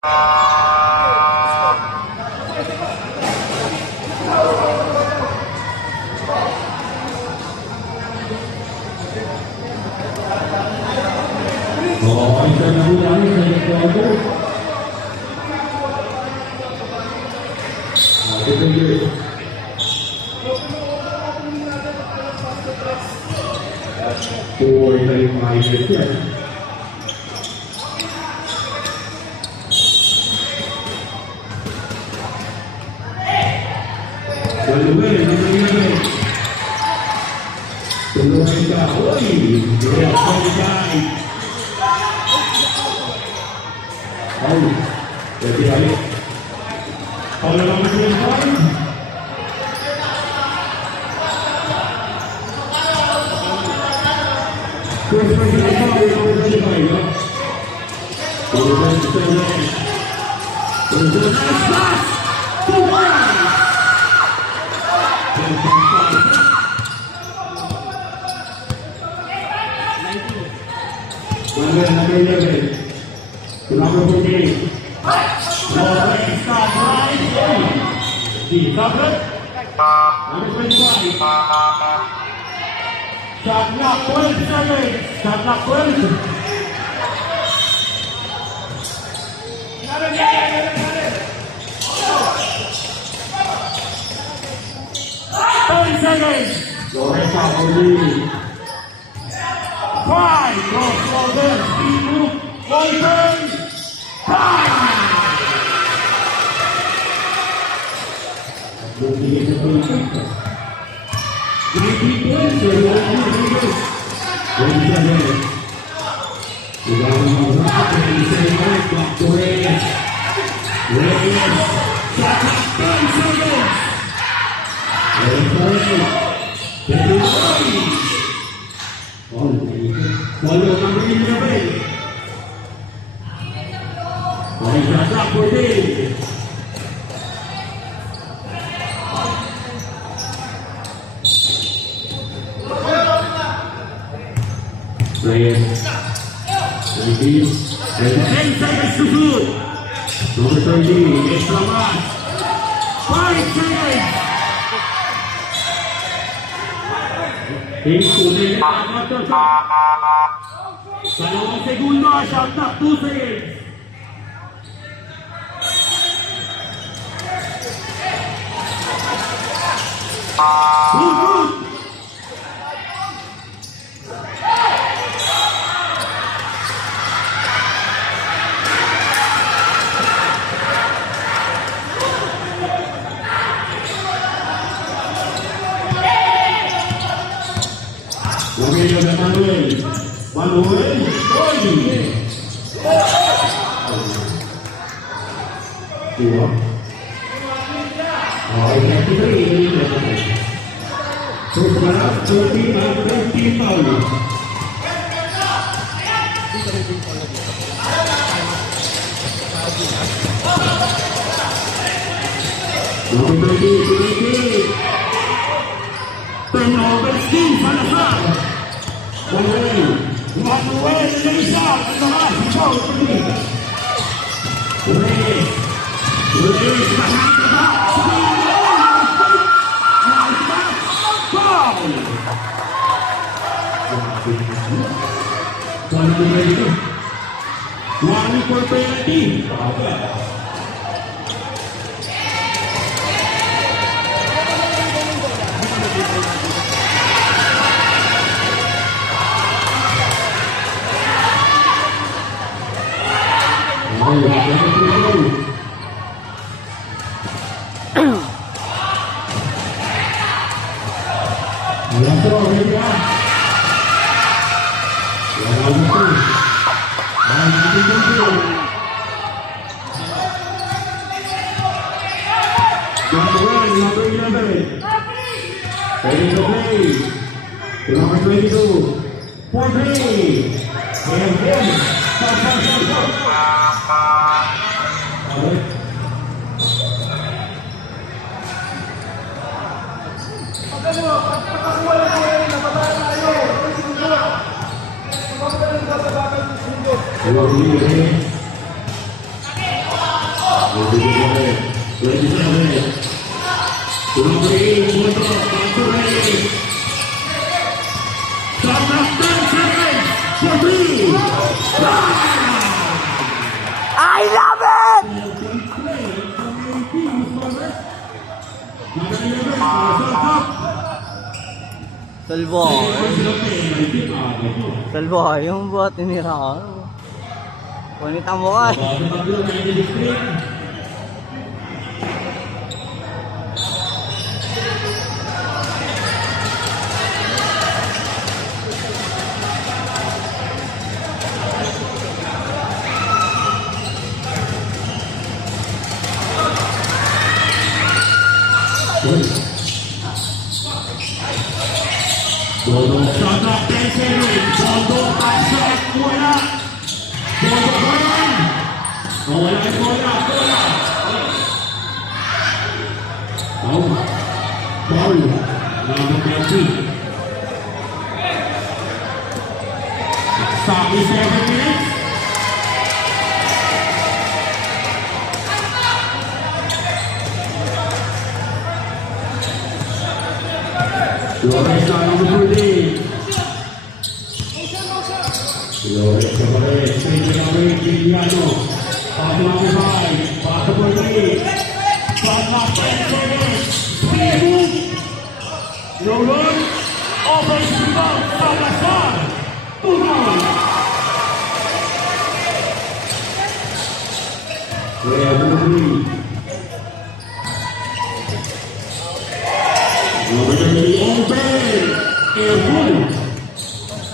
Tuloy na yung minus yan. Tuloy ka. Uy! Yes, balik. Oh, jadi balik. Kalau kamu selesai, Dalawang segundo, shot clock, 2 seconds. Manuel, dua. Manuel Indonesia tengah jauh pergi. Wani for penalty. I love it! Salvo. Salvo, yung buhat tinira ko. Punita mo ka. Bodo shot up 10 seconds. Bodo shot wala. Bodo wala. Wala. Foul. Number 20. Stop 7 minutes. Flores number 30. Flores kembali, Pedro Gabriel Villano. Pasal number 5, pasal berdiri. Pasal pendek, speed. Lurus, operasi bal, Salazar. Turun. Berdiri. Berdiri open, Erhul.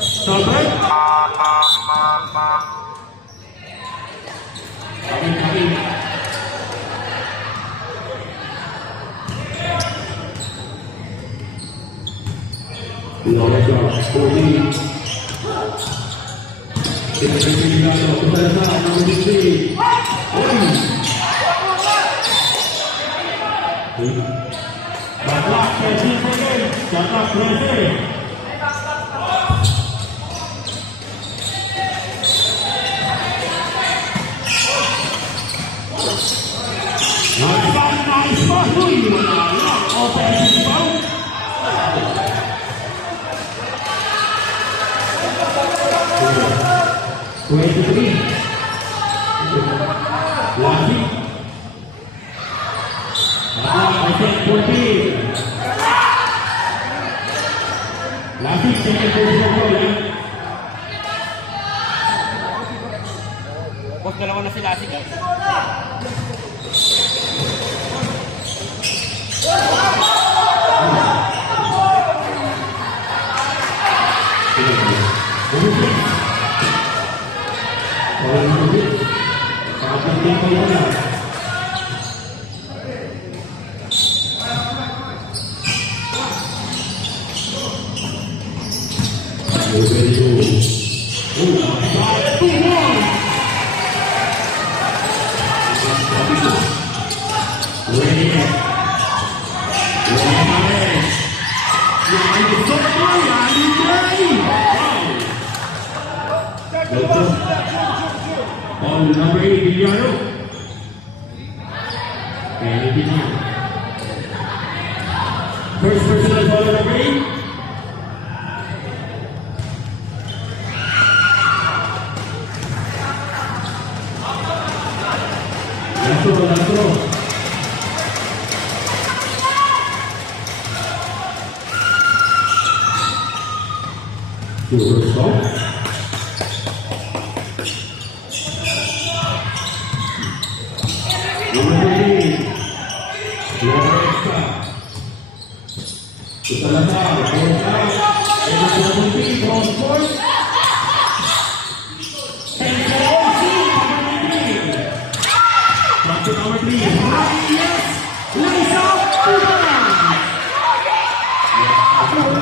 Sampai. Kami. Flores, Bodi. Kita tinggal bersama nama Diki. Bapak Presiden, Bapak Presiden. Nice pass, operasi bal. Lagi. Lagi Bos dalawa na sila sige. Number 8, Villano. First personal foul number 8. Lastro. Stop.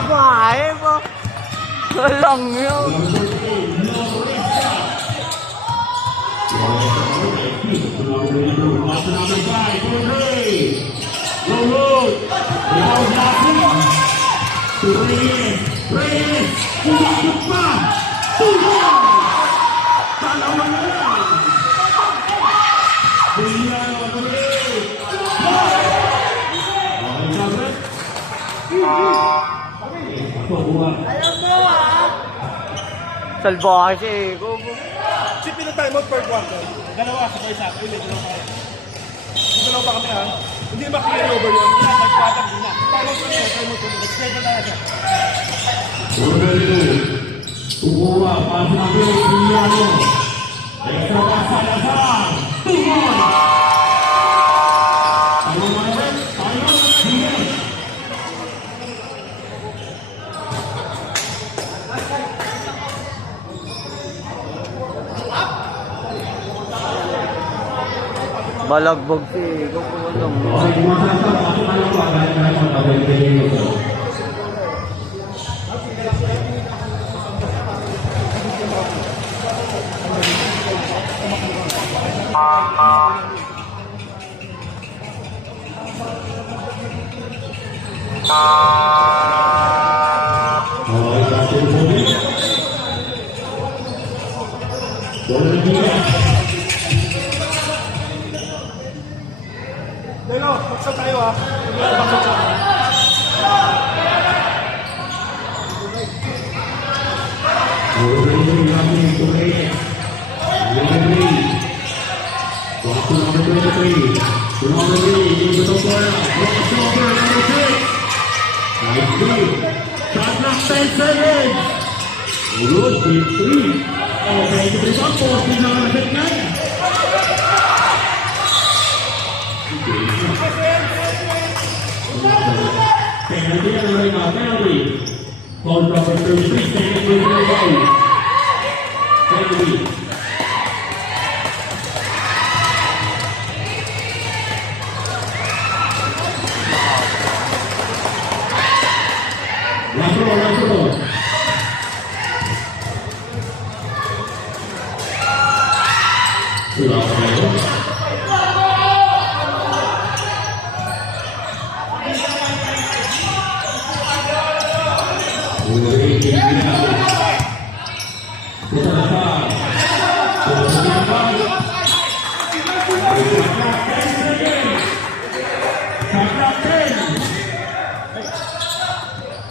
Bahay mo. Lang yun. Villano Salbahe siya eh. Gogo. Si pinatay mo per quarter. Dalawa sa first half. Ulit, dalawa pa. Dalawa pa kami ha. Hindi ma-clear over yun. Hindi na, nag-quarter din na. Time out ulit, time out ulit. Nag-stay na tayo siya. Kukuha, pass na play, Villano. Extra pass sa Lazar. Tumon! Ano man yan? Tayo, Villano. Balagbog si Gogo lang. Delo, paksa tayo ha. Good, deep three. Okay, ito rin ang post na nakaset na. Penalty ang rin na penalty. Call number 33, second with the ball. Penalty. Last roll.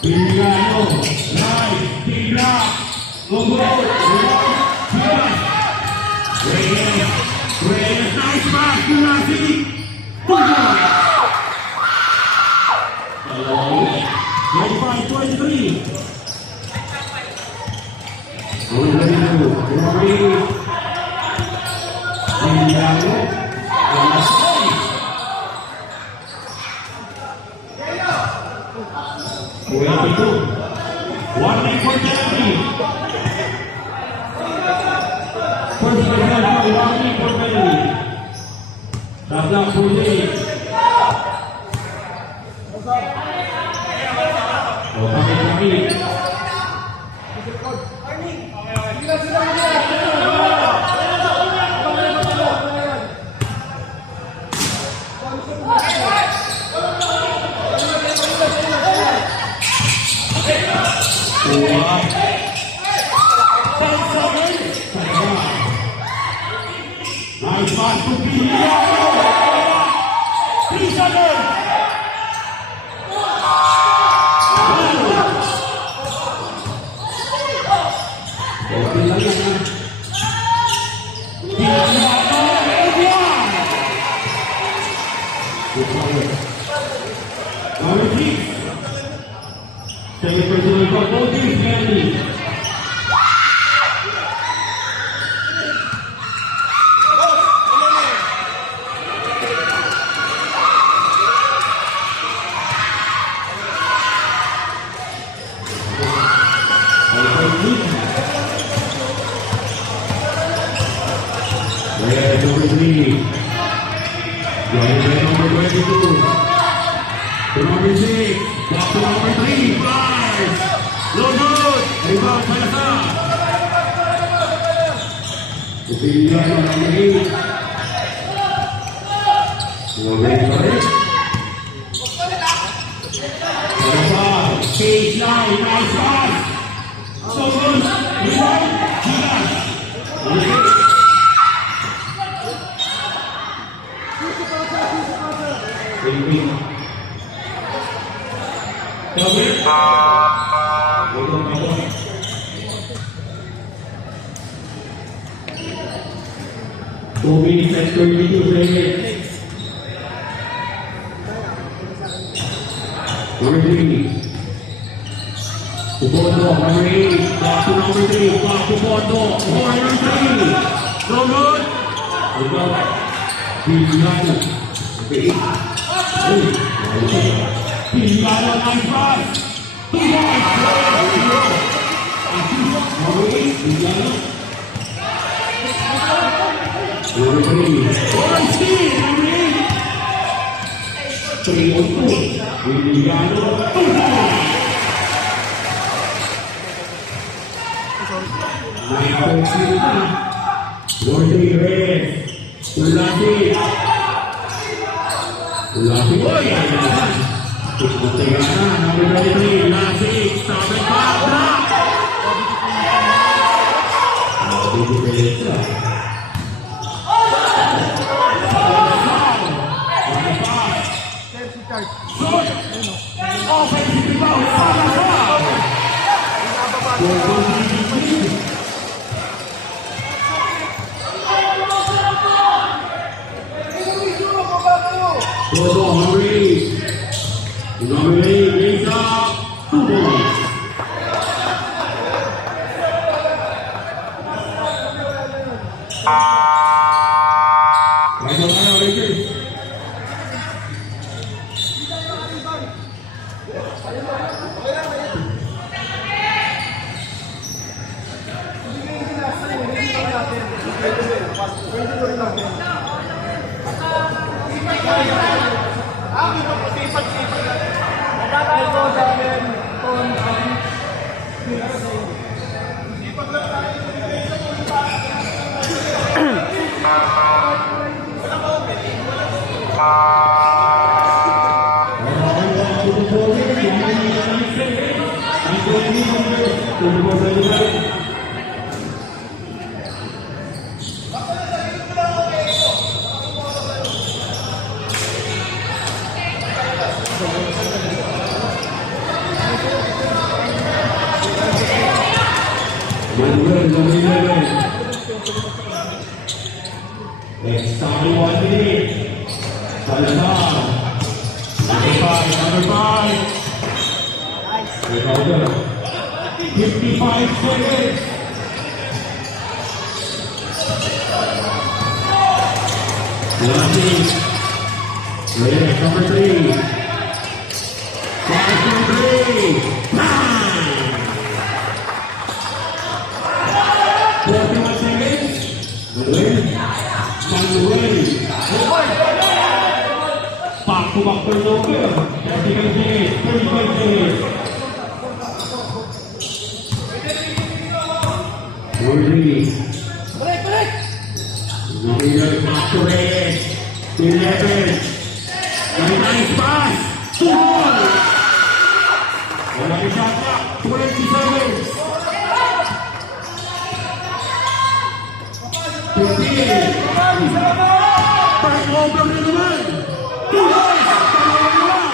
Villano, right, Tibla, Gogo, Reyes, nice pass, Kulasi, Pujan. 25-23. Villano, warning for penalty. First penalty, warning for penalty. Tablang puli. Kami. Nice pass to Villano. Please again. Second personal for both teams, penalty. Number 3. Number 22. Number 6. Back to number 3. Flies. No good. Rebound, Salazar. Villano, number 8. Correct. Salazar. Stage 9. Nice pass. So good. Rebound. Gigas. 2 minutes and 32 seconds. Number 3. Pupondo, number 8. Back to number 3. Back to Pupondo. Number 3. No good. Ito. Piliano. Okay. Piliano, nice pass. 2 points. Number 8. Piliano. Number 3. Orange team. Number 8. 3-on-2. Piliano. 2 points. 9 points na. Morning Red. Tulasi. Tulasi. Oy! Ano na? Tututaya na. Number 23. Lasi. Stop and back. Block. Dito Petra. Shoot! Offensive rebound. Para foul. Todo, number 8. Number 8, lays up. 2 points. Right on, Lakers. Next time, 1 minute. Salazar. Number 5, number 5. Ronaldo. 55 seconds. Lati. Red, number 3. 5 for 3. 41 seconds. Manuel. Back to back turnover. 35 seconds. 35 seconds. Worthy. Namir back to red. 11. Nice pass. 2 points. Wala yung shot clock. 20 seconds. 15. Turnover na naman. 2 points. Dalawa na lang.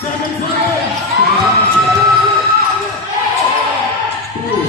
7 seconds. 2.